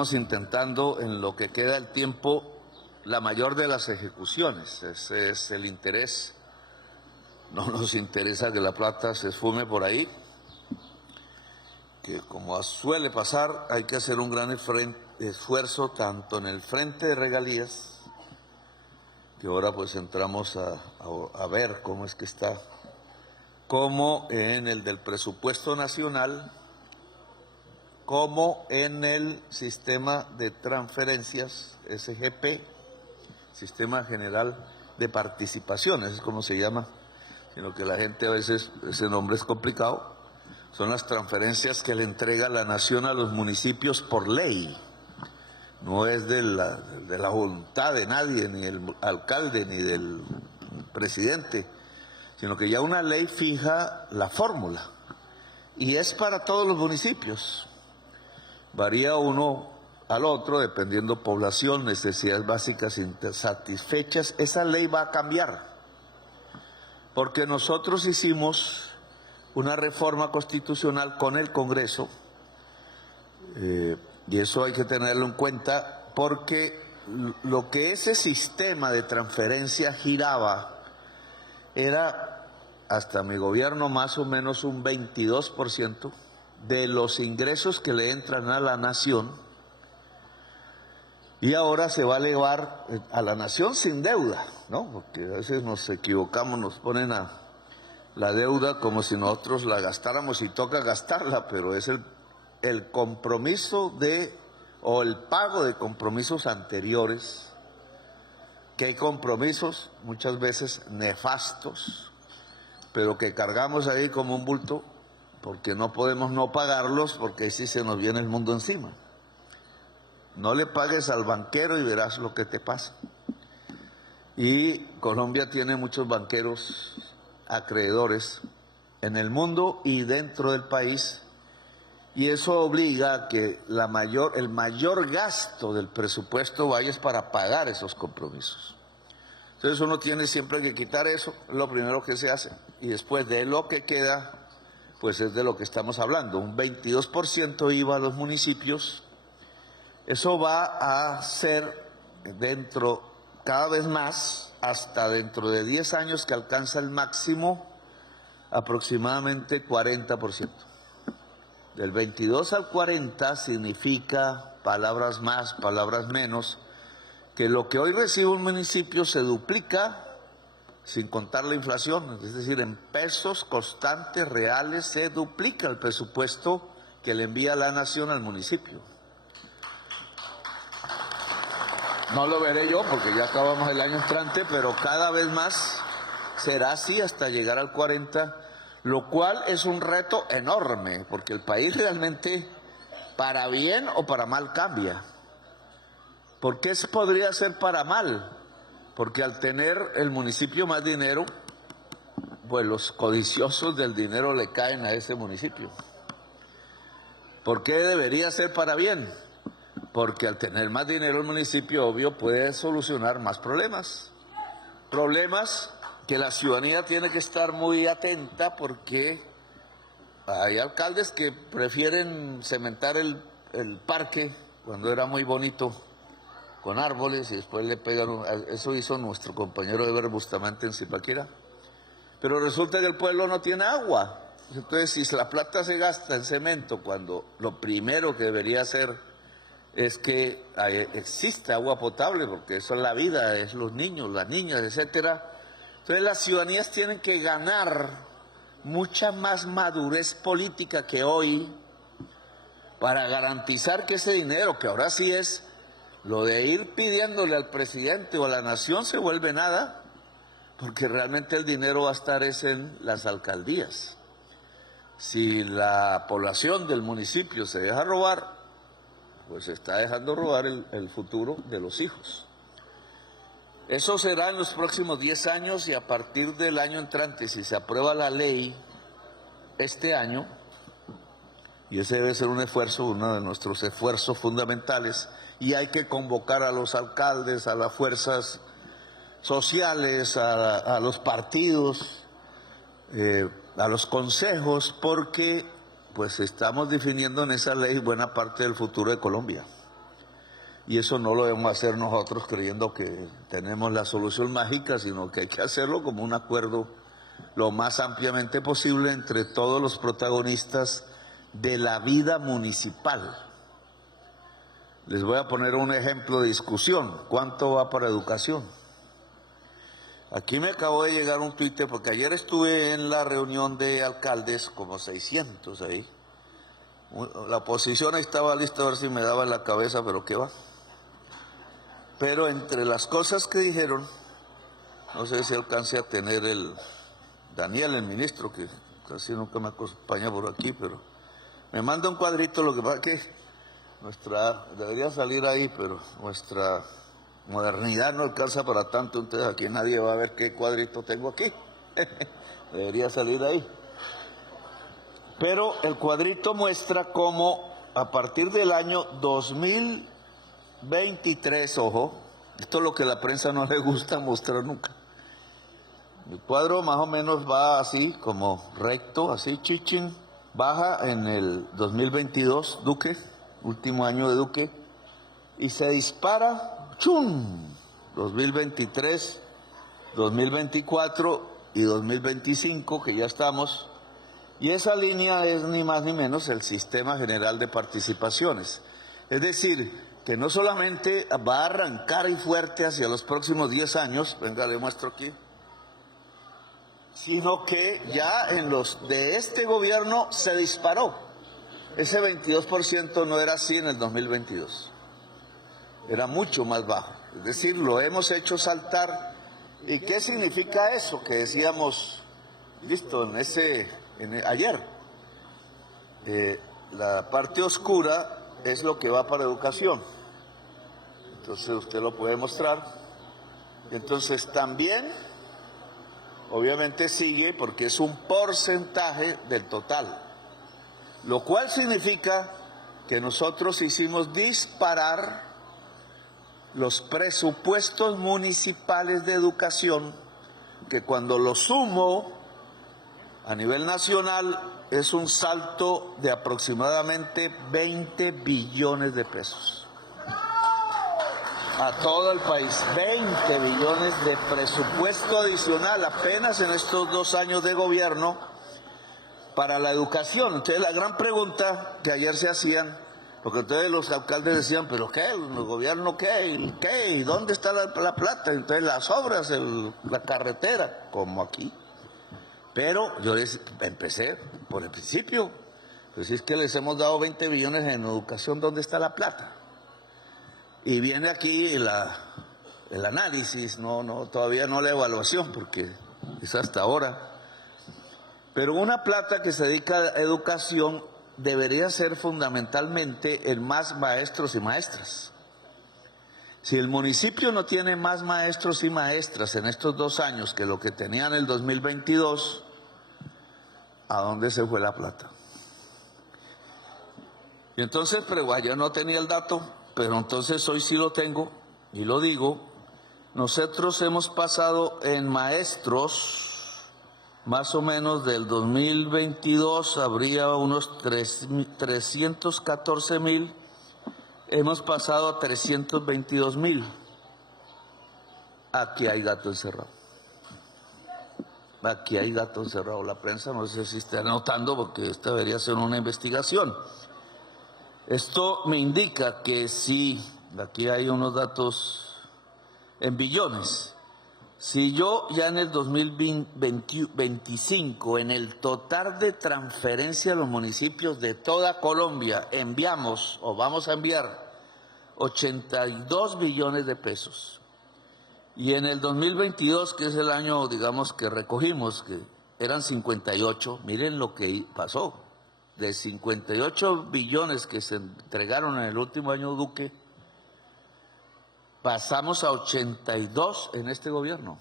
estamos intentando, en lo que queda el tiempo, la mayor de las ejecuciones. Ese es el interés. No nos interesa que la plata se esfume por ahí, que como suele pasar, hay que hacer un gran esfuerzo tanto en el frente de regalías, que ahora pues entramos a ver cómo es que está, como en el del presupuesto nacional, como en el sistema de transferencias, SGP, Sistema General de Participaciones, es como se llama, sino que la gente a veces, ese nombre es complicado, son las transferencias que le entrega la nación a los municipios por ley. No es de la voluntad de nadie, ni del alcalde, ni del presidente, sino que ya una ley fija la fórmula. Y es para todos los municipios. Varía uno al otro dependiendo población, necesidades básicas insatisfechas. Esa ley va a cambiar, porque nosotros hicimos una reforma constitucional con el Congreso, y eso hay que tenerlo en cuenta, porque lo que ese sistema de transferencia giraba era, hasta mi gobierno, más o menos un 22% de los ingresos que le entran a la nación, y ahora se va a elevar a la nación sin deuda, ¿no? Porque a veces nos equivocamos, nos ponen a la deuda como si nosotros la gastáramos y toca gastarla, pero es el compromiso o el pago de compromisos anteriores, que hay compromisos muchas veces nefastos, pero que cargamos ahí como un bulto, porque no podemos no pagarlos, porque ahí sí se nos viene el mundo encima. No le pagues al banquero y verás lo que te pasa. Y Colombia tiene muchos banqueros acreedores en el mundo y dentro del país, y eso obliga a que el mayor gasto del presupuesto vaya para pagar esos compromisos. Entonces uno tiene siempre que quitar eso, lo primero que se hace, y después de lo que queda, pues es de lo que estamos hablando, un 22% iba a los municipios. Eso va a ser cada vez más, hasta dentro de 10 años, que alcanza el máximo, aproximadamente 40%. Del 22 al 40 significa, palabras más, palabras menos, que lo que hoy recibe un municipio se duplica sin contar la inflación, es decir, en pesos constantes, reales, se duplica el presupuesto que le envía la nación al municipio. No lo veré yo porque ya acabamos el año entrante, pero cada vez más será así hasta llegar al 40%, lo cual es un reto enorme, porque el país realmente, para bien o para mal, cambia. ¿Por qué podría ser para mal? Porque al tener el municipio más dinero, pues los codiciosos del dinero le caen a ese municipio. ¿Por qué debería ser para bien? Porque al tener más dinero el municipio, obvio, puede solucionar más problemas. Problemas que la ciudadanía tiene que estar muy atenta, porque hay alcaldes que prefieren cementar el parque cuando era muy bonito con árboles y después le pegan. Eso hizo nuestro compañero Eber Bustamante en Zipaquirá. Pero resulta que el pueblo no tiene agua. Entonces, si la plata se gasta en cemento, cuando lo primero que debería hacer es que exista agua potable, porque eso es la vida, es los niños, las niñas, etcétera. Entonces las ciudadanías tienen que ganar mucha más madurez política que hoy para garantizar que ese dinero, que ahora sí es lo de ir pidiéndole al presidente o a la nación, se vuelve nada, porque realmente el dinero va a estar en las alcaldías. Si la población del municipio se deja robar, pues se está dejando robar el futuro de los hijos. Eso será en los próximos 10 años, y a partir del año entrante, si se aprueba la ley este año, y ese debe ser un esfuerzo, uno de nuestros esfuerzos fundamentales, y hay que convocar a los alcaldes, a las fuerzas sociales, a los partidos, a los consejos, porque pues estamos definiendo en esa ley buena parte del futuro de Colombia. Y eso no lo debemos hacer nosotros creyendo que tenemos la solución mágica, sino que hay que hacerlo como un acuerdo lo más ampliamente posible entre todos los protagonistas de la vida municipal. Les voy a poner un ejemplo de discusión. ¿Cuánto va para educación? Aquí me acabó de llegar un tuit, porque ayer estuve en la reunión de alcaldes, como 600 ahí. La oposición ahí estaba lista a ver si me daba en la cabeza, pero qué va. Pero entre las cosas que dijeron, no sé si alcance a tener el Daniel, el ministro, que casi nunca me acompaña por aquí, pero me manda un cuadrito, lo que pasa que debería salir ahí, pero nuestra modernidad no alcanza para tanto, entonces aquí nadie va a ver qué cuadrito tengo aquí. Debería salir ahí. Pero el cuadrito muestra cómo a partir del año 2023, ojo, esto es lo que a la prensa no le gusta mostrar nunca. El cuadro más o menos va así, como recto, así, chichín, baja en el 2022, Duque, último año de Duque, y se dispara, ¡chum!, 2023, 2024 y 2025, que ya estamos, y esa línea es ni más ni menos el Sistema General de Participaciones. Es decir, que no solamente va a arrancar y fuerte hacia los próximos 10 años, venga, le muestro aquí, sino que ya en los de este gobierno se disparó. Ese 22% no era así en el 2022, era mucho más bajo. Es decir, lo hemos hecho saltar. ¿Y qué significa eso que decíamos, listo, ayer? La parte oscura es lo que va para educación. Entonces usted lo puede mostrar. Entonces también, obviamente sigue porque es un porcentaje del total, lo cual significa que nosotros hicimos disparar los presupuestos municipales de educación, que cuando lo sumo a nivel nacional es un salto de aproximadamente 20 billones de pesos. A todo el país, 20 billones de presupuesto adicional apenas en estos 2 años de gobierno para la educación. Entonces la gran pregunta que ayer se hacían, porque entonces los alcaldes decían, ¿pero qué? ¿El gobierno qué? ¿Qué? ¿Y dónde está la plata? Entonces las obras, la carretera, como aquí. Pero yo empecé por el principio. Pues es que les hemos dado 20 billones en educación, ¿dónde está la plata? Y viene aquí el análisis, todavía no la evaluación, porque es hasta ahora. Pero una plata que se dedica a educación debería ser fundamentalmente en más maestros y maestras. Si el municipio no tiene más maestros y maestras en estos 2 años que lo que tenía en el 2022, ¿a dónde se fue la plata? Y entonces, pero yo no tenía el dato, pero entonces hoy sí lo tengo y lo digo. Nosotros hemos pasado en maestros, más o menos del 2022 habría unos 314,000, hemos pasado a 322,000. Aquí hay gato encerrado. Aquí hay gato encerrado. La prensa no sé si está anotando, porque esta debería ser una investigación. Esto me indica que sí, aquí hay unos datos en billones. Si yo ya en el 2025, en el total de transferencia a los municipios de toda Colombia, enviamos o vamos a enviar 82 billones de pesos, y en el 2022, que es el año, digamos, que recogimos, que eran 58, miren lo que pasó, de 58 billones que se entregaron en el último año Duque, pasamos a 82 en este gobierno,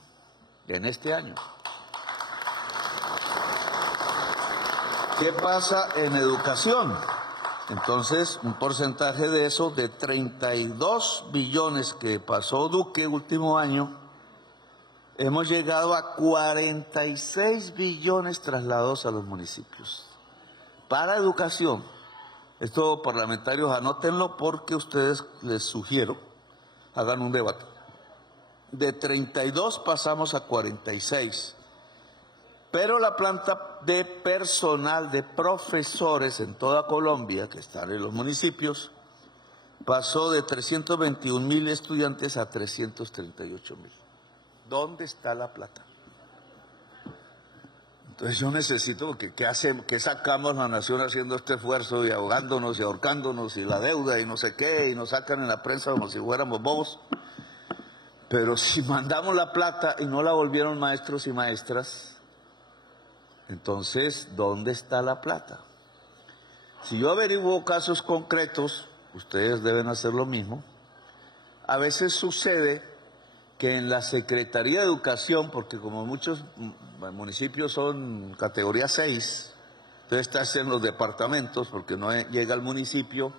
en este año. ¿Qué pasa en educación? Entonces, un porcentaje de eso, de 32 billones que pasó Duque último año, hemos llegado a 46 billones trasladados a los municipios para educación. Esto, parlamentarios, anótenlo, porque ustedes, les sugiero hagan un debate. De 32 pasamos a 46. Pero la planta de personal de profesores en toda Colombia, que están en los municipios, pasó de 321.000 estudiantes a 338.000. ¿Dónde está la plata? Entonces yo necesito, porque ¿qué sacamos la nación haciendo este esfuerzo y ahogándonos y ahorcándonos y la deuda y no sé qué, y nos sacan en la prensa como si fuéramos bobos? Pero si mandamos la plata y no la volvieron maestros y maestras, entonces, ¿dónde está la plata? Si yo averiguo casos concretos, ustedes deben hacer lo mismo. A veces sucede que en la Secretaría de Educación, porque como muchos municipios son categoría 6, entonces estás en los departamentos, porque no llega al municipio,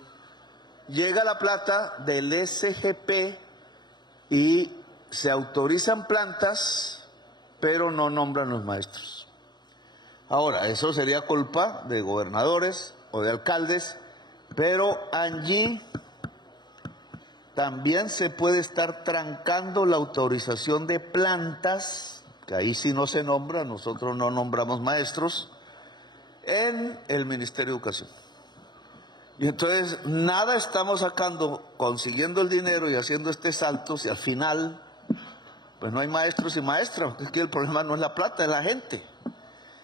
llega la plata del SGP y se autorizan plantas, pero no nombran los maestros. Ahora, eso sería culpa de gobernadores o de alcaldes, pero allí también se puede estar trancando la autorización de plantas, que ahí sí no se nombra, nosotros no nombramos maestros, en el Ministerio de Educación. Y entonces nada estamos sacando, consiguiendo el dinero y haciendo este salto, si al final pues no hay maestros y maestras, es que el problema no es la plata, es la gente.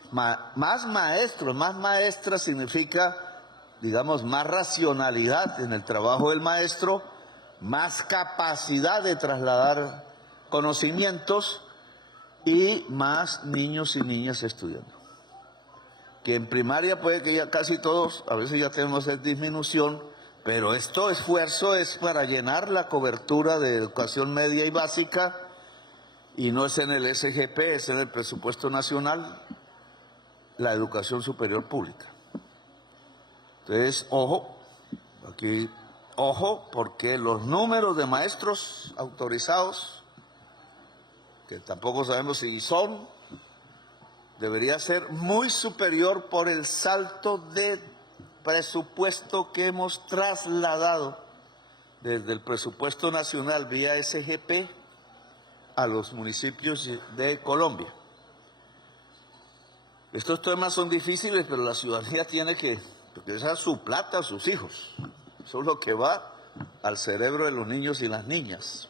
Más maestros, más maestras significa, digamos, más racionalidad en el trabajo del maestro, más capacidad de trasladar conocimientos y más niños y niñas estudiando. Que en primaria puede que ya casi todos, a veces ya tenemos esa disminución, pero este esfuerzo es para llenar la cobertura de educación media y básica y no es en el SGP, es en el presupuesto nacional, la educación superior pública. Entonces, ojo, aquí, ojo, porque los números de maestros autorizados, que tampoco sabemos si son, debería ser muy superior por el salto de presupuesto que hemos trasladado desde el presupuesto nacional vía SGP a los municipios de Colombia. Estos temas son difíciles, pero la ciudadanía tiene que, porque esa es su plata, sus hijos. Eso es lo que va al cerebro de los niños y las niñas.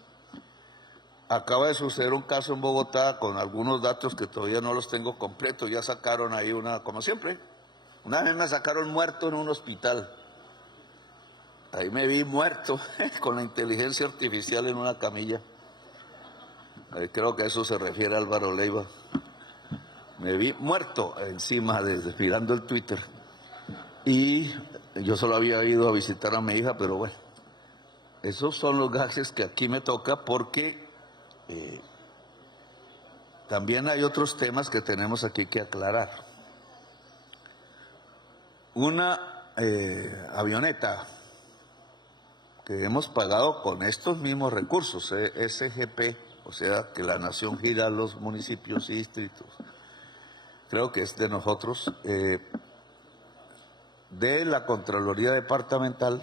Acaba de suceder un caso en Bogotá con algunos datos que todavía no los tengo completos. Ya sacaron ahí una, como siempre, una vez me sacaron muerto en un hospital. Ahí me vi muerto con la inteligencia artificial en una camilla. Creo que a eso se refiere Álvaro Leiva. Me vi muerto encima, mirando el Twitter. Y yo solo había ido a visitar a mi hija, pero bueno, esos son los gajes que aquí me toca porque también hay otros temas que tenemos aquí que aclarar. Una avioneta que hemos pagado con estos mismos recursos, SGP, o sea que la nación gira a los municipios y distritos, creo que es de nosotros, de la Contraloría Departamental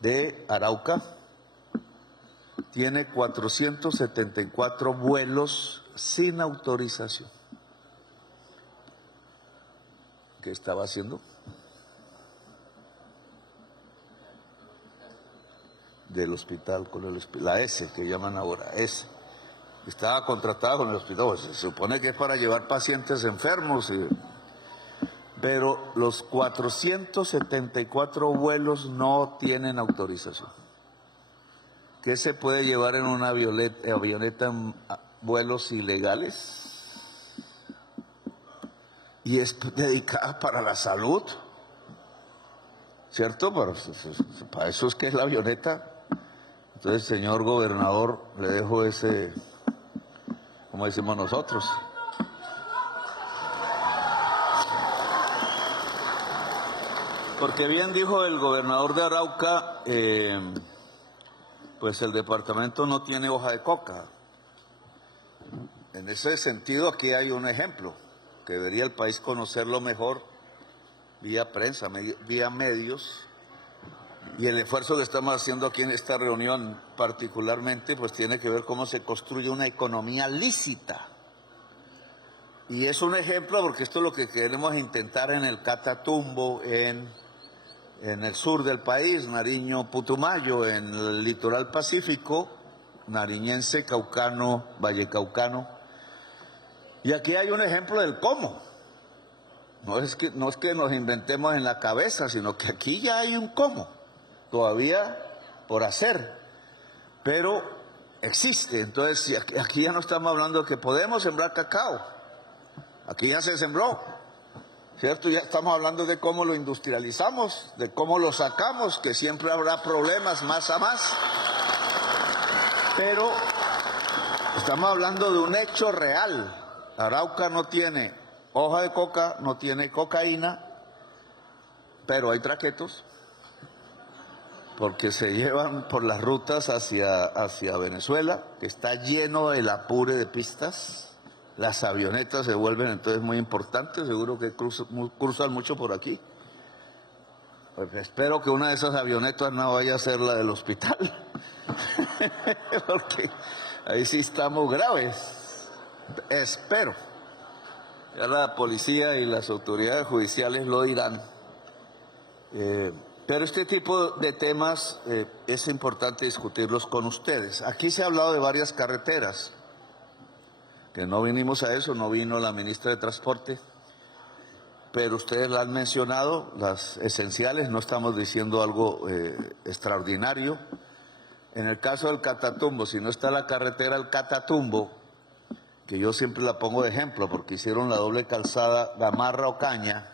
de Arauca, tiene 474 vuelos sin autorización. ¿Qué estaba haciendo? Del hospital, con la S que llaman ahora, S. Estaba contratada con el hospital, pues se supone que es para llevar pacientes enfermos, pero los 474 vuelos no tienen autorización. ¿Qué se puede llevar en una avioneta en vuelos ilegales? Y es dedicada para la salud, ¿cierto? Para eso es que es la avioneta. Entonces, señor gobernador, le dejo ese, como decimos nosotros. Porque bien dijo el gobernador de Arauca, pues el departamento no tiene hoja de coca. En ese sentido, aquí hay un ejemplo, que debería el país conocerlo mejor vía prensa, vía medios, Y el esfuerzo que estamos haciendo aquí en esta reunión particularmente, pues tiene que ver cómo se construye una economía lícita. Y es un ejemplo porque esto es lo que queremos intentar en el Catatumbo, en el sur del país, Nariño, Putumayo, en el litoral pacífico, nariñense, caucano, vallecaucano. Y aquí hay un ejemplo del cómo. No es que nos inventemos en la cabeza, sino que aquí ya hay un cómo, todavía por hacer, pero existe. Entonces aquí ya no estamos hablando de que podemos sembrar cacao, aquí ya se sembró, ¿cierto? Ya estamos hablando de cómo lo industrializamos, de cómo lo sacamos, que siempre habrá problemas más a más, pero estamos hablando de un hecho real. Arauca no tiene hoja de coca, no tiene cocaína, pero hay traquetos, porque se llevan por las rutas hacia Venezuela, que está lleno del apure de pistas. Las avionetas se vuelven entonces muy importantes, seguro que cruzan mucho por aquí. Pues espero que una de esas avionetas no vaya a ser la del hospital, porque ahí sí estamos graves. Espero. Ya la policía y las autoridades judiciales lo dirán. Pero este tipo de temas es importante discutirlos con ustedes. Aquí se ha hablado de varias carreteras, que no vinimos a eso, no vino la ministra de Transporte, pero ustedes la han mencionado, las esenciales, no estamos diciendo algo extraordinario. En el caso del Catatumbo, si no está la carretera al Catatumbo, que yo siempre la pongo de ejemplo porque hicieron la doble calzada Gamarra-Ocaña,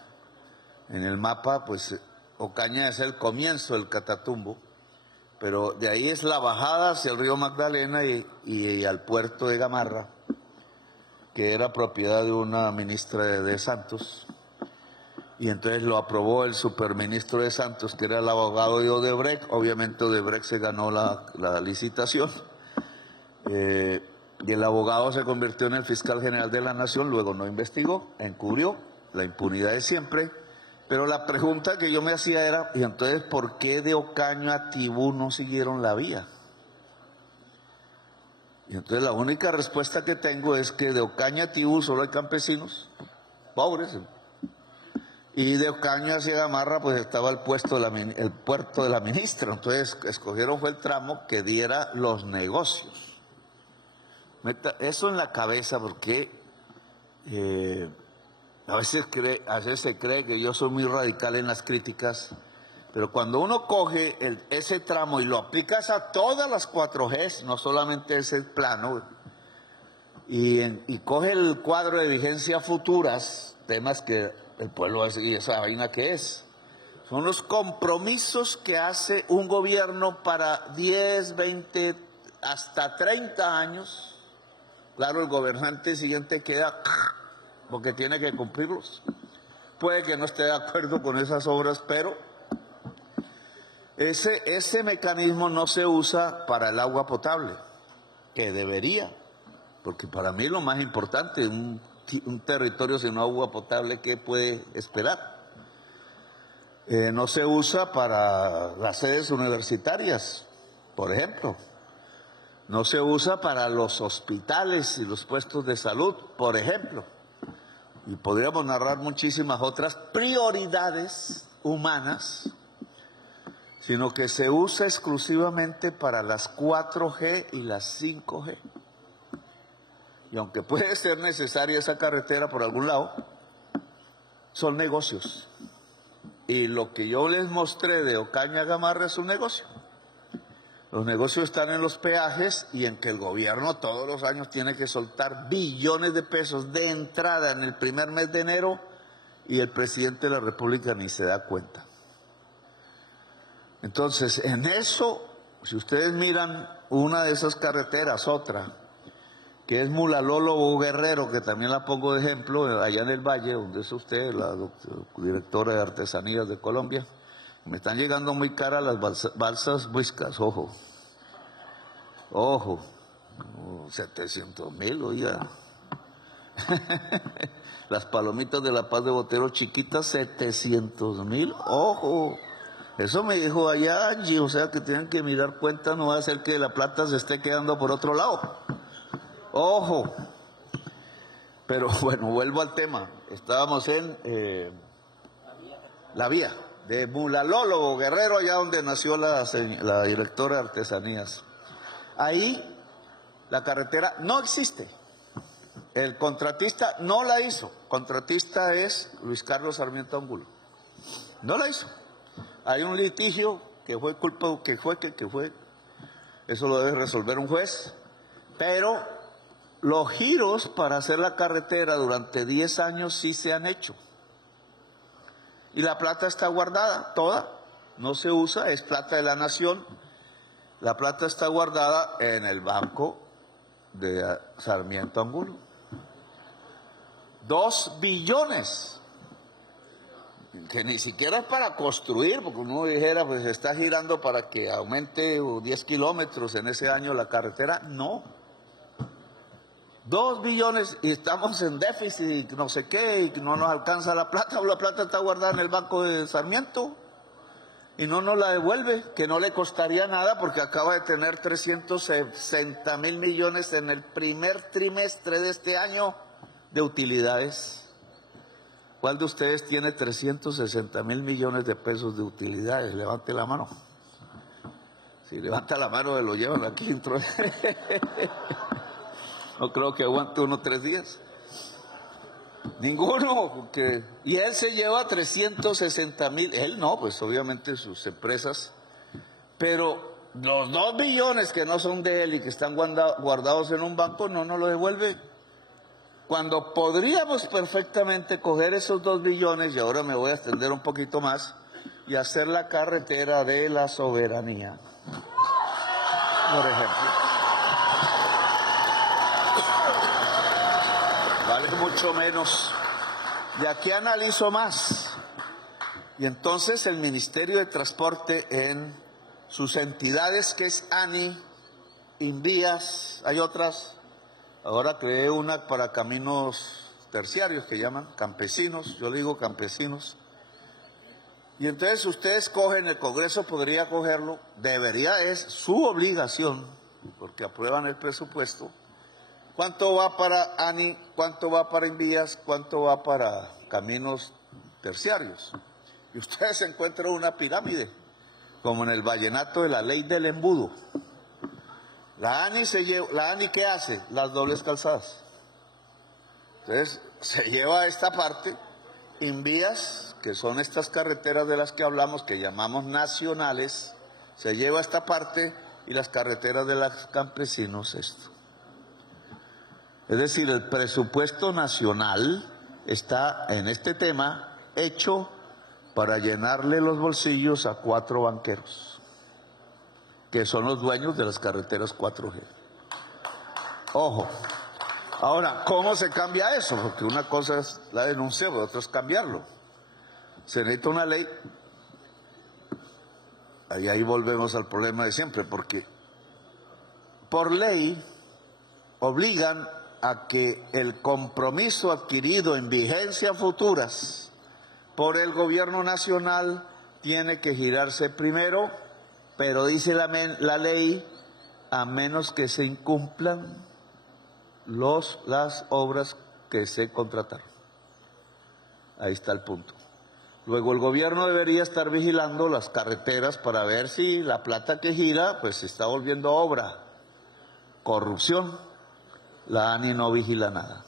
en el mapa pues Ocaña es el comienzo del Catatumbo, pero de ahí es la bajada hacia el río Magdalena y al puerto de Gamarra, que era propiedad de una ministra de Santos, y entonces lo aprobó el superministro de Santos, que era el abogado de Odebrecht. Obviamente Odebrecht se ganó la licitación, y el abogado se convirtió en el fiscal general de la Nación, luego no investigó, encubrió, la impunidad de siempre. Pero la pregunta que yo me hacía era, ¿y entonces por qué de Ocaña a Tibú no siguieron la vía? Y entonces la única respuesta que tengo es que de Ocaña a Tibú solo hay campesinos, pobres, y de Ocaña hacia Gamarra pues estaba el puerto de la ministra. Entonces escogieron fue el tramo que diera los negocios. Meta eso en la cabeza, porque a veces se cree que yo soy muy radical en las críticas, pero cuando uno coge ese tramo y lo aplicas a todas las 4Gs, no solamente ese plano, y coge el cuadro de vigencia futuras, temas que el pueblo va a decir, ¿y esa vaina qué es? Son los compromisos que hace un gobierno para 10, 20, hasta 30 años. Claro, el gobernante siguiente queda porque tiene que cumplirlos. Puede que no esté de acuerdo con esas obras, pero ese mecanismo no se usa para el agua potable, que debería, porque para mí lo más importante, un territorio sin agua potable, ¿qué puede esperar? No se usa para las sedes universitarias, por ejemplo. No se usa para los hospitales y los puestos de salud, por ejemplo. Y podríamos narrar muchísimas otras prioridades humanas, sino que se usa exclusivamente para las 4G y las 5G. Y aunque puede ser necesaria esa carretera por algún lado, son negocios. Y lo que yo les mostré de Ocaña a Gamarra es un negocio. Los negocios están en los peajes y en que el gobierno todos los años tiene que soltar billones de pesos de entrada en el primer mes de enero y el presidente de la República ni se da cuenta. Entonces, en eso, si ustedes miran una de esas carreteras, otra, que es Mulalolo Guerrero, que también la pongo de ejemplo, allá en el Valle, donde es usted, la directora de Artesanías de Colombia. Me están llegando muy caras las balsas Huiscas, ojo, 700,000, oiga. Las palomitas de La Paz de Botero chiquitas, 700,000, ojo. Eso me dijo allá Angie, o sea que tienen que mirar cuenta, no va a ser que la plata se esté quedando por otro lado. Ojo. Pero bueno, vuelvo al tema. Estábamos en la vía de Mulalólogo, Guerrero, allá donde nació la directora de artesanías. Ahí la carretera no existe. El contratista no la hizo. Contratista es Luis Carlos Sarmiento Angulo. No la hizo. Hay un litigio que fue culpa, que fue. Eso lo debe resolver un juez. Pero los giros para hacer la carretera durante 10 años sí se han hecho. Y la plata está guardada, toda. No se usa, es plata de la nación. La plata está guardada en el banco de Sarmiento Angulo. 2 billones. Que ni siquiera es para construir, porque uno dijera, pues está girando para que aumente 10 kilómetros en ese año la carretera. No. 2 billones y estamos en déficit, no sé qué, y no nos alcanza la plata. La plata está guardada en el banco de Sarmiento y no nos la devuelve, que no le costaría nada porque acaba de tener 360.000 millones en el primer trimestre de este año de utilidades. ¿Cuál de ustedes tiene 360.000 millones de pesos de utilidades? Levante la mano. Si levanta la mano, lo llevan aquí dentro. No creo que aguante 1 o 3 días. Ninguno. Porque... Y él se lleva 360.000. Él no, pues obviamente sus empresas. Pero los 2 billones que no son de él y que están guardados en un banco, no nos lo devuelve. Cuando podríamos perfectamente coger esos 2 billones, y ahora me voy a extender un poquito más, y hacer la carretera de la soberanía, por ejemplo. Vale mucho menos. Y aquí analizo más. Y entonces el Ministerio de Transporte en sus entidades, que es ANI, Invías, hay otras. Ahora creé una para caminos terciarios que llaman campesinos, yo digo campesinos. Y entonces ustedes cogen, el Congreso podría cogerlo, debería, es su obligación, porque aprueban el presupuesto. ¿Cuánto va para ANI? ¿Cuánto va para Invías? ¿Cuánto va para caminos terciarios? Y ustedes encuentran una pirámide, como en el vallenato de la ley del embudo. La ANI ¿qué hace? Las dobles calzadas. Entonces, se lleva esta parte, Invías, que son estas carreteras de las que hablamos, que llamamos nacionales, se lleva esta parte, y las carreteras de los campesinos esto. Es decir, el presupuesto nacional está en este tema hecho para llenarle los bolsillos a 4 banqueros, que son los dueños de las carreteras 4G. Ojo. Ahora, ¿cómo se cambia eso? Porque una cosa es la denuncia, pero otra es cambiarlo. Se necesita una ley. Ahí volvemos al problema de siempre, porque por ley obligan a que el compromiso adquirido en vigencias futuras por el gobierno nacional tiene que girarse primero, pero dice la ley, a menos que se incumplan las obras que se contrataron. Ahí está el punto. Luego el gobierno debería estar vigilando las carreteras para ver si la plata que gira pues se está volviendo obra. Corrupción. La ANI no vigila nada.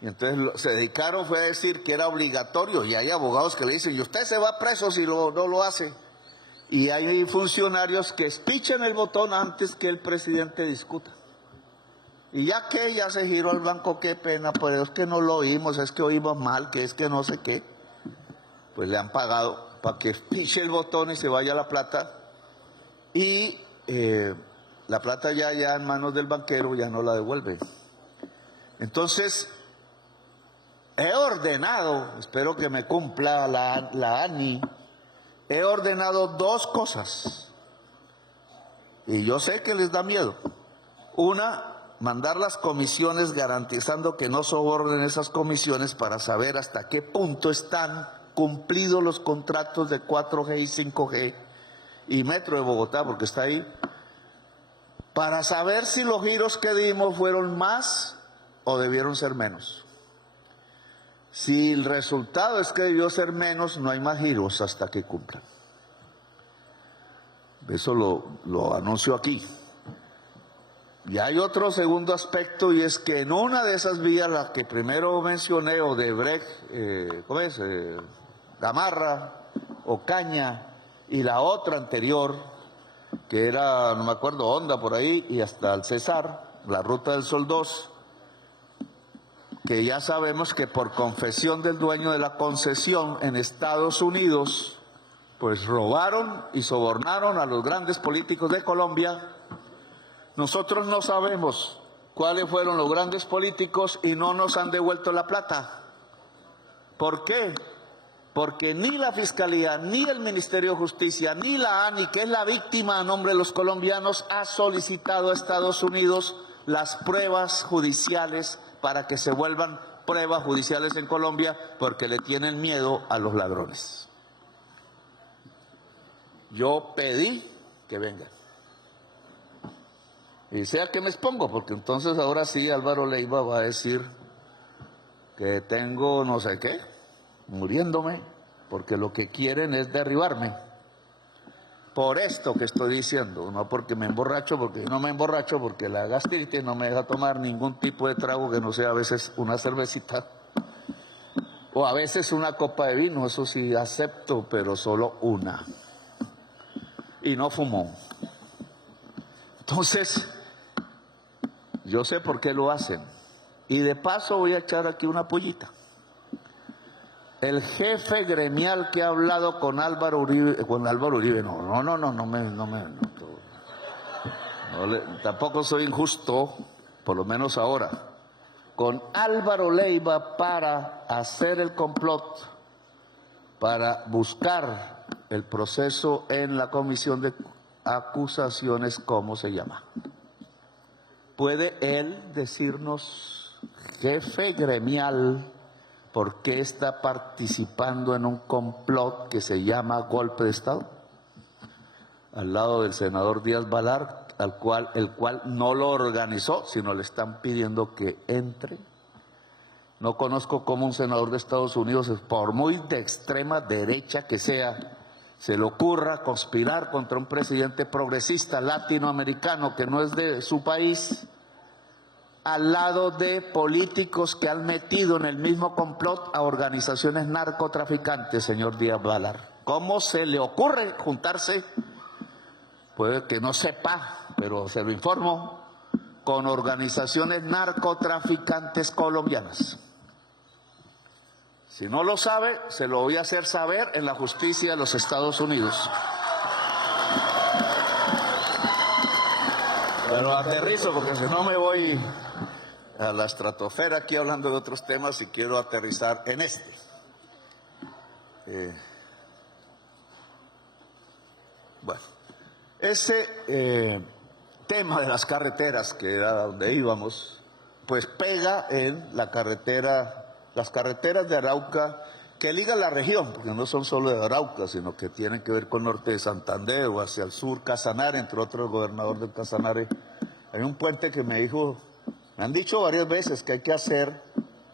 Y entonces se dedicaron fue a decir que era obligatorio, y hay abogados que le dicen, y usted se va preso si no lo hace. Y hay funcionarios que espichan el botón antes que el presidente discuta. Y ya se giró al blanco, qué pena, pues es que no lo oímos, es que oímos mal, que es que no sé qué. Pues le han pagado para que espiche el botón y se vaya la plata. Y la plata ya en manos del banquero ya no la devuelve. Entonces, he ordenado, espero que me cumpla la ANI, he ordenado 2 cosas. Y yo sé que les da miedo. Una, mandar las comisiones garantizando que no sobornen esas comisiones para saber hasta qué punto están incumplido los contratos de 4G y 5G y Metro de Bogotá, porque está ahí, para saber si los giros que dimos fueron más o debieron ser menos. Si el resultado es que debió ser menos, no hay más giros hasta que cumplan. Eso lo anuncio aquí. Y hay otro segundo aspecto, y es que en una de esas vías, la que primero mencioné, Odebrecht, Gamarra, Ocaña, y la otra anterior, que era, no me acuerdo, Honda por ahí, y hasta el Cesar, la Ruta del Sol 2, que ya sabemos que por confesión del dueño de la concesión en Estados Unidos, pues robaron y sobornaron a los grandes políticos de Colombia. Nosotros no sabemos cuáles fueron los grandes políticos y no nos han devuelto la plata. ¿Por qué? Porque ni la Fiscalía, ni el Ministerio de Justicia, ni la ANI, que es la víctima a nombre de los colombianos, ha solicitado a Estados Unidos las pruebas judiciales para que se vuelvan pruebas judiciales en Colombia, porque le tienen miedo a los ladrones. Yo pedí que vengan. Y sea que me expongo, porque entonces ahora sí Álvaro Leiva va a decir que tengo no sé qué, muriéndome, porque lo que quieren es derribarme. Por esto que estoy diciendo, no porque me emborracho, porque no me emborracho, porque la gastritis no me deja tomar ningún tipo de trago que no sea a veces una cervecita, o a veces una copa de vino, eso sí acepto, pero solo una. Y no fumo. Entonces, yo sé por qué lo hacen. Y de paso voy a echar aquí una pollita. El jefe gremial que ha hablado con Álvaro Uribe, tampoco soy injusto, por lo menos ahora, con Álvaro Leiva para hacer el complot, para buscar el proceso en la comisión de acusaciones, ¿cómo se llama? ¿Puede él decirnos, jefe gremial, por qué está participando en un complot que se llama golpe de Estado? Al lado del senador Díaz Balar, el cual no lo organizó, sino le están pidiendo que entre. No conozco cómo un senador de Estados Unidos, por muy de extrema derecha que sea, se le ocurra conspirar contra un presidente progresista latinoamericano que no es de su país, al lado de políticos que han metido en el mismo complot a organizaciones narcotraficantes, señor Díaz Balar. ¿Cómo se le ocurre juntarse? Puede que no sepa, pero se lo informo, con organizaciones narcotraficantes colombianas. Si no lo sabe, se lo voy a hacer saber en la justicia de los Estados Unidos. Pero aterrizo, porque si no me voy a la estratosfera aquí hablando de otros temas, y quiero aterrizar en este. Bueno, ese tema de las carreteras, que era donde íbamos, pues pega en la carretera, las carreteras de Arauca, que ligan la región, porque no son solo de Arauca, sino que tienen que ver con norte de Santander o hacia el sur, Casanare, entre otros el gobernador del Casanare. Hay un puente que me han dicho varias veces que hay que hacer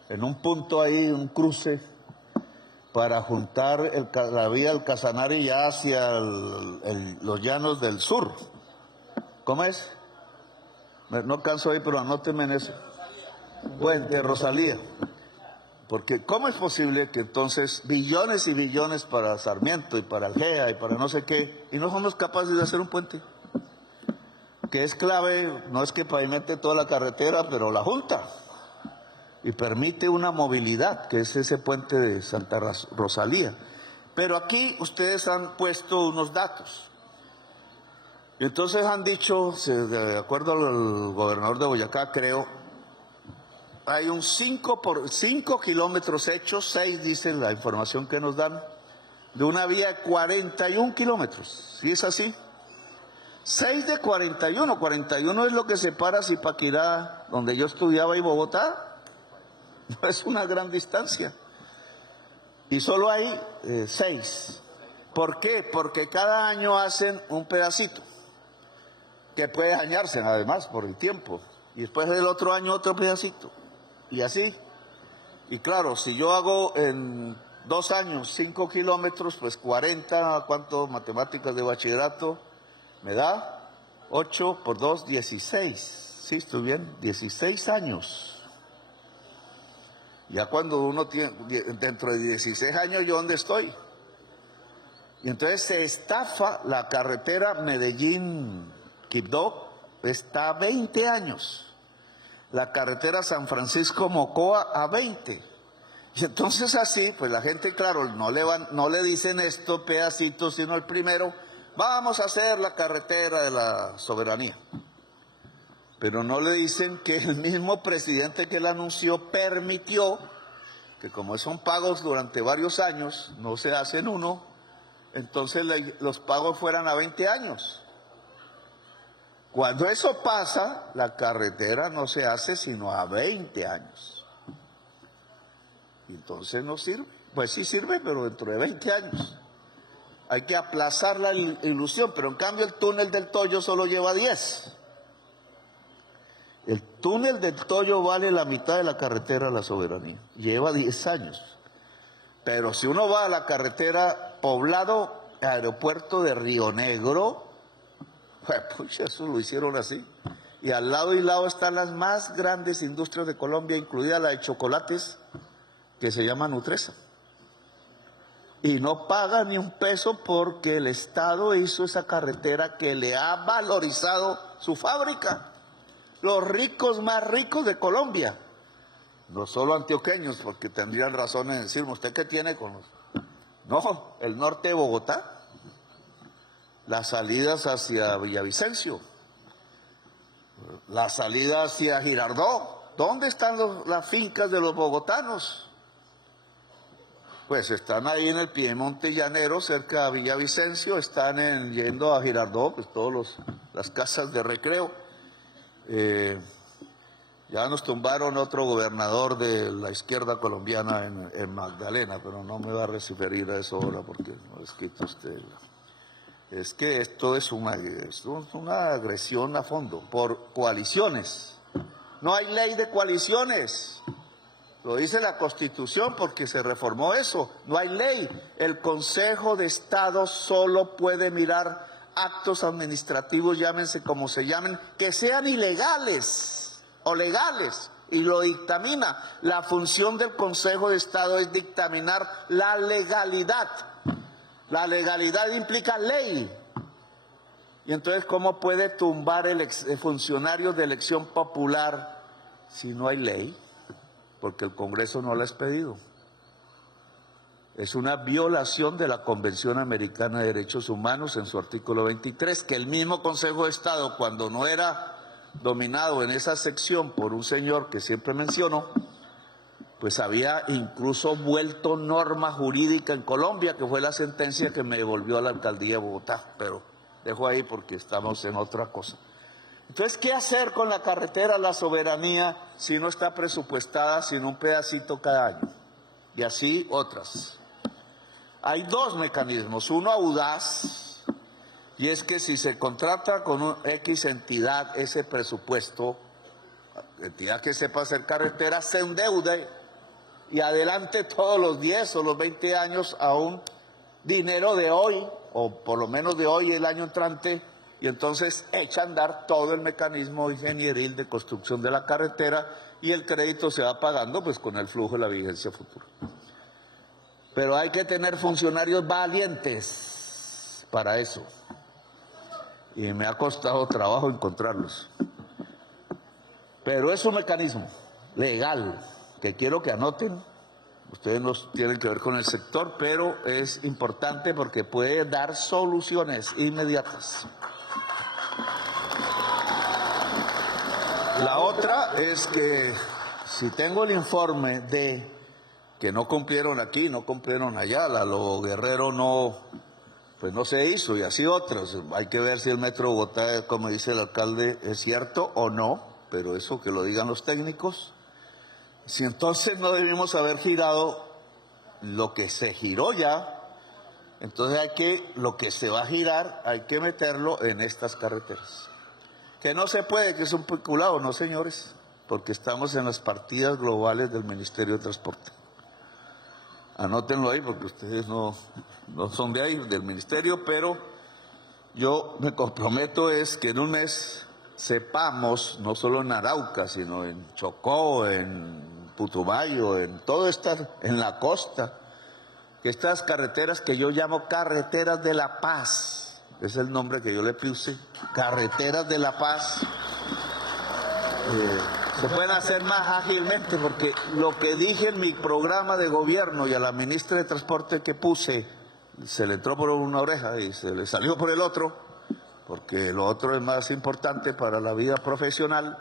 en un punto ahí, un cruce, para juntar la vía del Casanare ya hacia los llanos del sur. ¿Cómo es? No canso ahí, pero anótenme en eso. Puente Rosalía. Porque ¿cómo es posible que entonces billones y billones para Sarmiento y para Algea y para no sé qué, y no somos capaces de hacer un puente? Que es clave, no es que pavimente toda la carretera, pero la junta y permite una movilidad, que es ese puente de Santa Rosalía. Pero aquí ustedes han puesto unos datos. Y entonces han dicho, de acuerdo al gobernador de Boyacá, creo, hay un 5 kilómetros hechos, 6 dice la información que nos dan, de una vía de 41 kilómetros. ¿Sí es así? 6 de 41, 41 es lo que separa Zipaquirá, donde yo estudiaba, y Bogotá. No es una gran distancia. y solo hay 6. ¿Por qué? Porque cada año hacen un pedacito, que puede dañarse además por el tiempo, y después del otro año otro pedacito, y así. Y claro, si yo hago en 2 años 5 kilómetros, pues 40, ¿cuánto? Matemáticas de bachillerato, me da 8 por 2, 16. ¿Sí, estoy bien? 16 años. Ya cuando uno tiene, dentro de 16 años, ¿yo dónde estoy? Y entonces se estafa la carretera Medellín-Quibdó, está a 20 años. La carretera San Francisco-Mocoa a 20. Y entonces así, pues la gente, claro, no le dicen esto pedacitos, sino el primero, vamos a hacer la carretera de la soberanía. Pero no le dicen que el mismo presidente que la anunció permitió que, como son pagos durante varios años, no se hacen uno, entonces los pagos fueran a 20 años. Cuando eso pasa, la carretera no se hace sino a 20 años. Y entonces no sirve. Pues sí sirve, pero dentro de 20 años. Hay que aplazar la ilusión, pero en cambio el túnel del Toyo solo lleva 10. El túnel del Toyo vale la mitad de la carretera de la soberanía. Lleva 10 años. Pero si uno va a la carretera Poblado, aeropuerto de Río Negro, pues eso lo hicieron así. Y al lado y lado están las más grandes industrias de Colombia, incluida la de chocolates, que se llama Nutresa. Y no paga ni un peso porque el Estado hizo esa carretera que le ha valorizado su fábrica. Los ricos más ricos de Colombia, no solo antioqueños, porque tendrían razón en decirme, ¿usted qué tiene con los...? No, el norte de Bogotá, las salidas hacia Villavicencio, la salida hacia Girardot. ¿Dónde están las fincas de los bogotanos? Pues están ahí en el Piemonte Llanero, cerca de Villavicencio, están yendo a Girardot, pues todas las casas de recreo. Ya nos tumbaron otro gobernador de la izquierda colombiana en Magdalena, pero no me va a referir a eso ahora porque no es que usted... Es que esto es una agresión a fondo, por coaliciones. No hay ley de coaliciones. Lo dice la Constitución porque se reformó eso. No hay ley. El Consejo de Estado solo puede mirar actos administrativos, llámense como se llamen, que sean ilegales o legales, y lo dictamina. La función del Consejo de Estado es dictaminar la legalidad. La legalidad implica ley. Y entonces, ¿cómo puede tumbar el funcionario de elección popular si no hay ley? Porque el Congreso no la ha expedido. Es una violación de la Convención Americana de Derechos Humanos en su artículo 23, que el mismo Consejo de Estado, cuando no era dominado en esa sección por un señor que siempre menciono, pues había incluso vuelto norma jurídica en Colombia, que fue la sentencia que me devolvió a la alcaldía de Bogotá, pero dejo ahí porque estamos en otra cosa. Entonces, ¿qué hacer con la carretera La Soberanía si no está presupuestada, sino un pedacito cada año? Y así otras. Hay 2 mecanismos, uno audaz, y es que si se contrata con un X entidad ese presupuesto, entidad que sepa hacer carretera, se endeude y adelante todos los 10 o los 20 años a un dinero de hoy, o por lo menos de hoy el año entrante, y entonces echa a andar todo el mecanismo ingenieril de construcción de la carretera y el crédito se va pagando pues con el flujo de la vigencia futura. Pero hay que tener funcionarios valientes para eso. Y me ha costado trabajo encontrarlos. Pero es un mecanismo legal que quiero que anoten. Ustedes no tienen que ver con el sector, pero es importante porque puede dar soluciones inmediatas. La otra es que si tengo el informe de que no cumplieron aquí, no cumplieron allá, la Lobo Guerrero no, pues no se hizo, y así otras. Hay que ver si el Metro de Bogotá, como dice el alcalde, es cierto o no, pero eso que lo digan los técnicos. Si entonces no debimos haber girado lo que se giró ya, entonces lo que se va a girar, hay que meterlo en estas carreteras. Que no se puede, que es un peculado, no señores, porque estamos en las partidas globales del Ministerio de Transporte. Anótenlo ahí porque ustedes no son de ahí, del ministerio, pero yo me comprometo es que en un mes sepamos, no solo en Arauca, sino en Chocó, en Putumayo, en todo en la costa, que estas carreteras que yo llamo carreteras de la paz, es el nombre que yo le puse, carreteras de la paz, se pueden hacer más ágilmente, porque lo que dije en mi programa de gobierno y a la ministra de Transporte que puse, se le entró por una oreja y se le salió por el otro, porque lo otro es más importante para la vida profesional.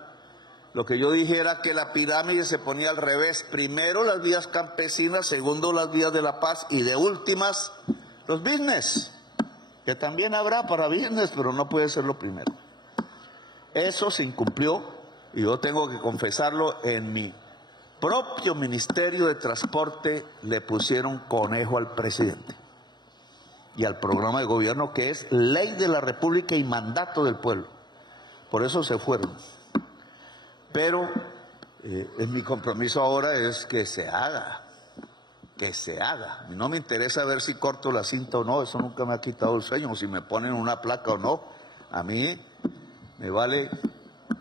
Lo que yo dije era que la pirámide se ponía al revés, primero las vías campesinas, segundo las vías de la paz y de últimas los business, que también habrá para business, pero no puede ser lo primero. Eso se incumplió. Y yo tengo que confesarlo, en mi propio Ministerio de Transporte le pusieron conejo al presidente y al programa de gobierno, que es ley de la República y mandato del pueblo. Por eso se fueron. Pero mi compromiso ahora es que se haga, que se haga. No me interesa ver si corto la cinta o no, eso nunca me ha quitado el sueño, o si me ponen una placa o no. A mí me vale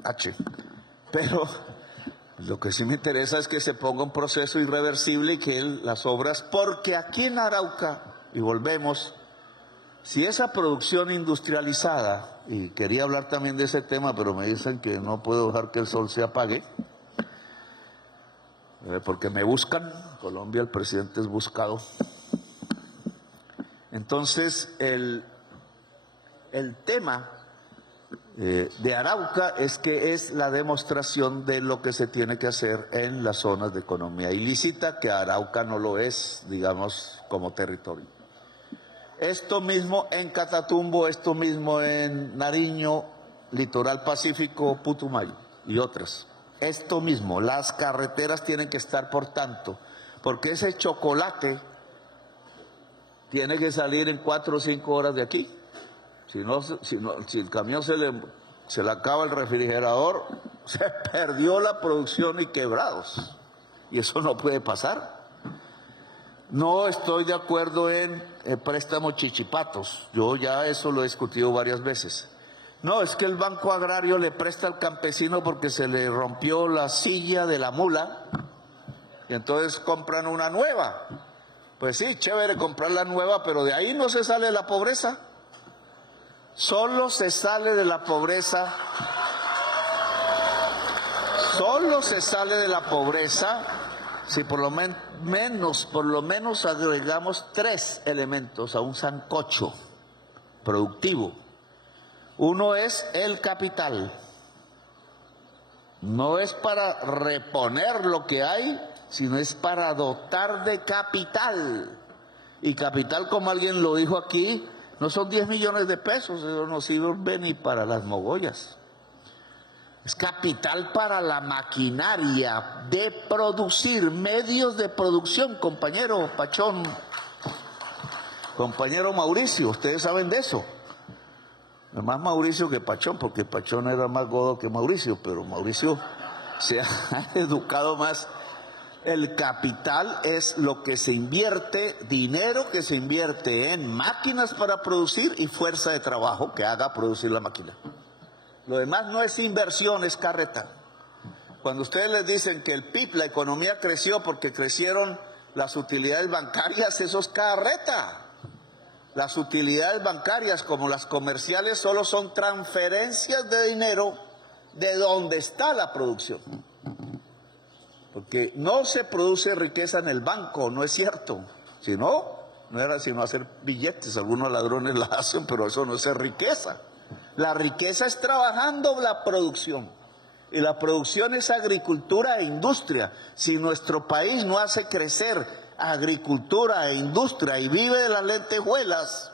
H. Pero lo que sí me interesa es que se ponga un proceso irreversible y que las obras, porque aquí en Arauca, y volvemos, si esa producción industrializada, y quería hablar también de ese tema, pero me dicen que no puedo dejar que el sol se apague, porque me buscan, Colombia el presidente es buscado. Entonces el tema de Arauca es que es la demostración de lo que se tiene que hacer en las zonas de economía ilícita, que Arauca no lo es, digamos, como territorio. Esto mismo en Catatumbo, esto mismo en Nariño, Litoral Pacífico, Putumayo y otras. Esto mismo, las carreteras tienen que estar por tanto, porque ese chocolate tiene que salir en 4 o 5 horas de aquí. Si el camión se le acaba el refrigerador, se perdió la producción y quebrados. Y eso no puede pasar. No estoy de acuerdo en préstamos chichipatos. Yo ya eso lo he discutido varias veces. No, es que el Banco Agrario le presta al campesino porque se le rompió la silla de la mula y entonces compran una nueva. Pues sí, chévere comprar la nueva, pero de ahí no se sale la pobreza. Solo se sale de la pobreza, si por lo menos agregamos 3 elementos a un sancocho productivo. Uno es el capital. No es para reponer lo que hay, sino es para dotar de capital. Y capital, como alguien lo dijo aquí, no son 10 millones de pesos, eso no sirve ni para las mogollas. Es capital para la maquinaria de producir, medios de producción, compañero Pachón, compañero Mauricio, ustedes saben de eso. Más Mauricio que Pachón, porque Pachón era más godo que Mauricio, pero Mauricio se ha educado más. El capital es lo que se invierte, dinero que se invierte en máquinas para producir y fuerza de trabajo que haga producir la máquina. Lo demás no es inversión, es carreta. Cuando ustedes les dicen que el PIB, la economía creció porque crecieron las utilidades bancarias, eso es carreta. Las utilidades bancarias, como las comerciales, solo son transferencias de dinero de donde está la producción. Porque no se produce riqueza en el banco, no es cierto. Si no, no era sino hacer billetes. Algunos ladrones la hacen, pero eso no es riqueza. La riqueza es trabajando la producción. Y la producción es agricultura e industria. Si nuestro país no hace crecer agricultura e industria y vive de las lentejuelas,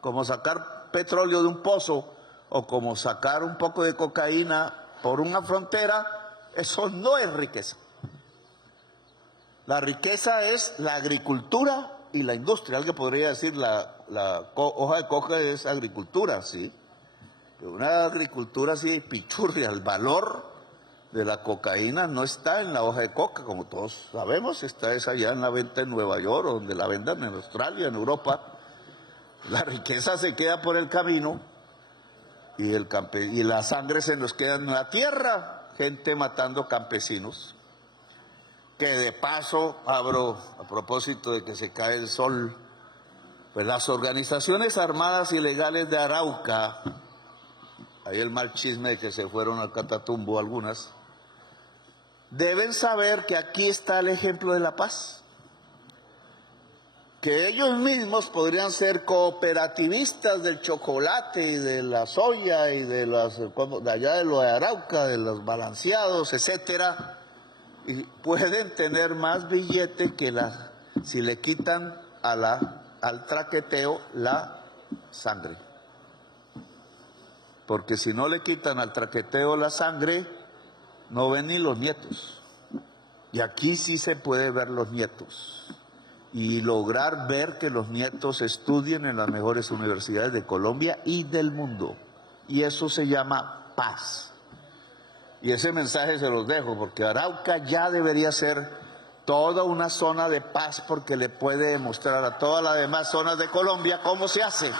como sacar petróleo de un pozo o como sacar un poco de cocaína por una frontera, eso no es riqueza. La riqueza es la agricultura y la industria. Alguien podría decir la hoja de coca es agricultura, sí. Pero una agricultura así pichurria, el valor de la cocaína no está en la hoja de coca, como todos sabemos, está esa allá en la venta en Nueva York, o donde la vendan en Australia, en Europa. La riqueza se queda por el camino y la sangre se nos queda en la tierra, gente matando campesinos. Que de paso, abro a propósito de que se cae el sol, pues las organizaciones armadas ilegales de Arauca, hay el mal chisme de que se fueron al Catatumbo algunas, deben saber que aquí está el ejemplo de la paz. Que ellos mismos podrían ser cooperativistas del chocolate y de la soya y de allá de lo de Arauca, de los balanceados, etcétera, y pueden tener más billete que si le quitan al traqueteo la sangre. Porque si no le quitan al traqueteo la sangre, no ven ni los nietos. Y aquí sí se puede ver los nietos. Y lograr ver que los nietos estudien en las mejores universidades de Colombia y del mundo. Y eso se llama paz. Y ese mensaje se los dejo, porque Arauca ya debería ser toda una zona de paz, porque le puede demostrar a todas las demás zonas de Colombia cómo se hace.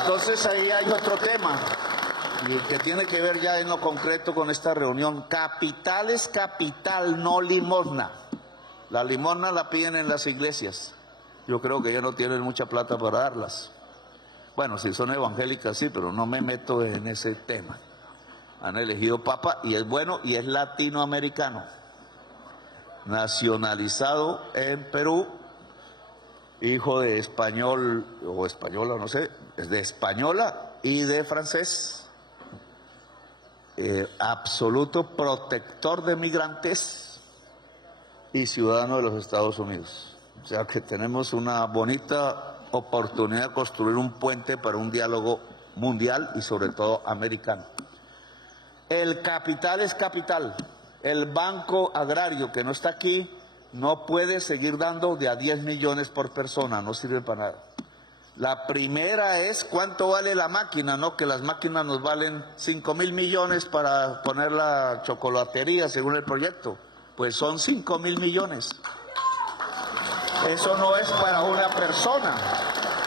Entonces ahí hay otro tema, y que tiene que ver ya en lo concreto con esta reunión. Capital es capital, no limosna. La limosna la piden en las iglesias. Yo creo que ya no tienen mucha plata para darlas. Bueno, si son evangélicas sí, pero no me meto en ese tema. Han elegido papa y es bueno y es latinoamericano. Nacionalizado en Perú, hijo de español o española, no sé, es de española y de francés. Absoluto protector de migrantes y ciudadano de los Estados Unidos. O sea que tenemos una bonita oportunidad de construir un puente para un diálogo mundial y sobre todo americano. El capital es capital. El Banco Agrario, que no está aquí, no puede seguir dando de a 10 millones por persona, no sirve para nada. La primera es cuánto vale la máquina, ¿no? Que las máquinas nos valen 5.000 millones para poner la chocolatería según el proyecto. Pues son 5.000 millones. Eso no es para una persona.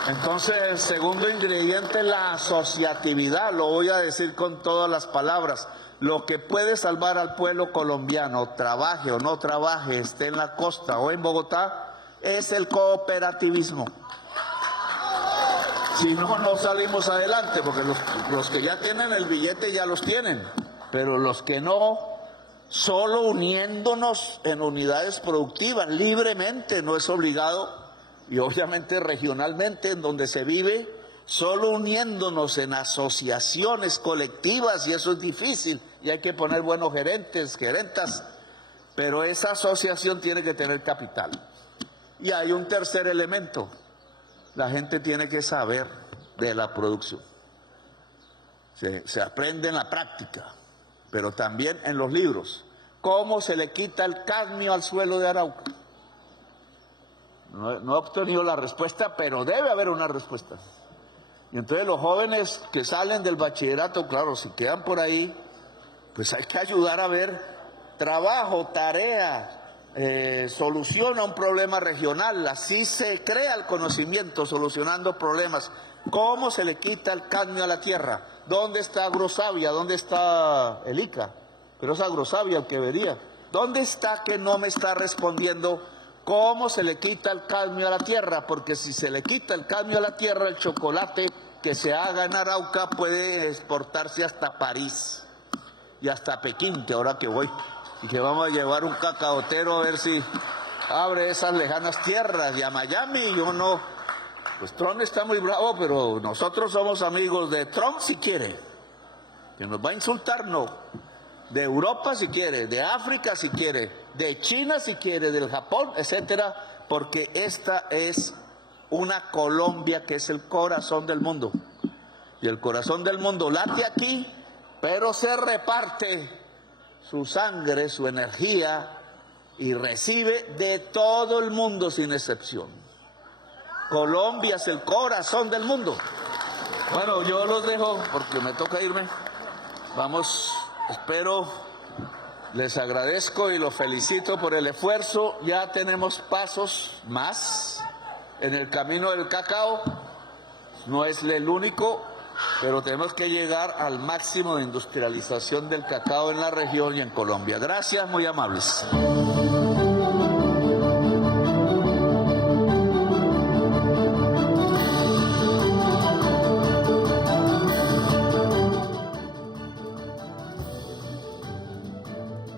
Entonces el segundo ingrediente es la asociatividad, lo voy a decir con todas las palabras. Lo que puede salvar al pueblo colombiano, trabaje o no trabaje, esté en la costa o en Bogotá, es el cooperativismo. Si no, no salimos adelante, porque los que ya tienen el billete ya los tienen, pero los que no, solo uniéndonos en unidades productivas, libremente, no es obligado, y obviamente regionalmente en donde se vive, solo uniéndonos en asociaciones colectivas, y eso es difícil, y hay que poner buenos gerentes, gerentas, pero esa asociación tiene que tener capital. Y hay un tercer elemento, la gente tiene que saber de la producción. Se aprende en la práctica, pero también en los libros. ¿Cómo se le quita el cadmio al suelo de Arauca? No he obtenido la respuesta, pero debe haber una respuesta. Y entonces los jóvenes que salen del bachillerato, claro, si quedan por ahí, pues hay que ayudar a ver trabajo, tarea, solución a un problema regional. Así se crea el conocimiento, solucionando problemas. ¿Cómo se le quita el cadmio a la tierra? ¿Dónde está Agrosavia? ¿Dónde está el ICA? Pero es Agrosavia el que vería. ¿Dónde está que no me está respondiendo? ¿Cómo se le quita el cadmio a la tierra? Porque si se le quita el cadmio a la tierra, el chocolate que se haga en Arauca puede exportarse hasta París y hasta Pekín, que ahora que voy, y que vamos a llevar un cacaotero a ver si abre esas lejanas tierras, y a Miami. Yo no, pues Trump está muy bravo, pero nosotros somos amigos de Trump si quiere, que nos va a insultar, no, de Europa si quiere, de África si quiere, de China si quiere, del Japón, etcétera, porque esta es una Colombia que es el corazón del mundo, y el corazón del mundo late aquí, pero se reparte su sangre, su energía y recibe de todo el mundo sin excepción. Colombia es el corazón del mundo. Bueno, yo los dejo porque me toca irme. Vamos, espero, les agradezco y los felicito por el esfuerzo. Ya tenemos pasos más en el camino del cacao. No es el único, pero tenemos que llegar al máximo de industrialización del cacao en la región y en Colombia. Gracias, muy amables.